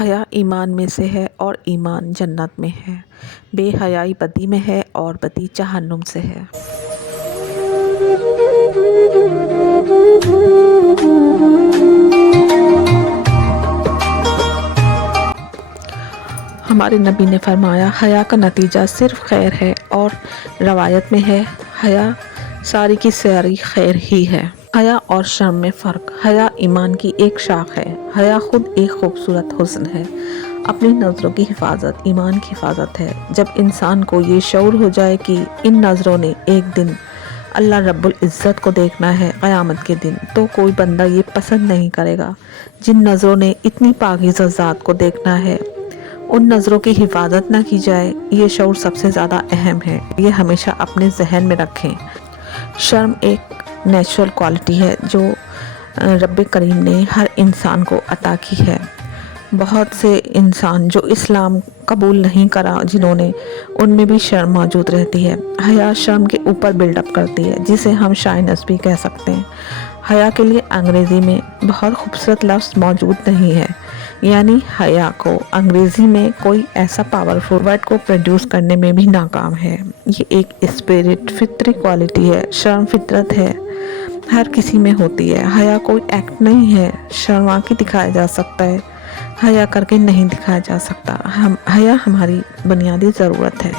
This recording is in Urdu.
حیا ایمان میں سے ہے اور ایمان جنت میں ہے، بے حیائی بدی میں ہے اور بدی جہنم سے ہے۔ ہمارے نبی نے فرمایا، حیا کا نتیجہ صرف خیر ہے، اور روایت میں ہے، حیا ساری کی ساری خیر ہی ہے۔ حیا اور شرم میں فرق۔ حیا ایمان کی ایک شاخ ہے۔ حیا خود ایک خوبصورت حسن ہے۔ اپنی نظروں کی حفاظت ایمان کی حفاظت ہے۔ جب انسان کو یہ شعور ہو جائے کہ ان نظروں نے ایک دن اللہ رب العزت کو دیکھنا ہے قیامت کے دن، تو کوئی بندہ یہ پسند نہیں کرے گا۔ جن نظروں نے اتنی پاکیزہ ذات کو دیکھنا ہے، ان نظروں کی حفاظت نہ کی جائے، یہ شعور سب سے زیادہ اہم ہے۔ یہ ہمیشہ اپنے ذہن میں رکھیں۔ شرم ایک نیچرل کوالٹی ہے جو رب کریم نے ہر انسان کو عطا کی ہے۔ بہت سے انسان جو اسلام قبول نہیں کرا جنہوں نے، ان میں بھی شرم موجود رہتی ہے۔ حیا شرم کے اوپر بلڈ اپ کرتی ہے، جسے ہم شائنس بھی کہہ سکتے ہیں۔ حیا کے لیے انگریزی میں بہت خوبصورت لفظ موجود نہیں ہے، یعنی حیا کو انگریزی میں کوئی ایسا پاورفل ورڈ کو پروڈیوس کرنے میں بھی ناکام ہے۔ یہ ایک اسپرٹ، فطری کوالٹی ہے۔ شرم فطرت ہے، ہر کسی میں ہوتی ہے۔ حیا کوئی ایکٹ نہیں ہے، شرما کے دکھایا جا سکتا ہے، حیا کر کے نہیں دکھایا جا سکتا۔ حیا ہماری بنیادی ضرورت ہے۔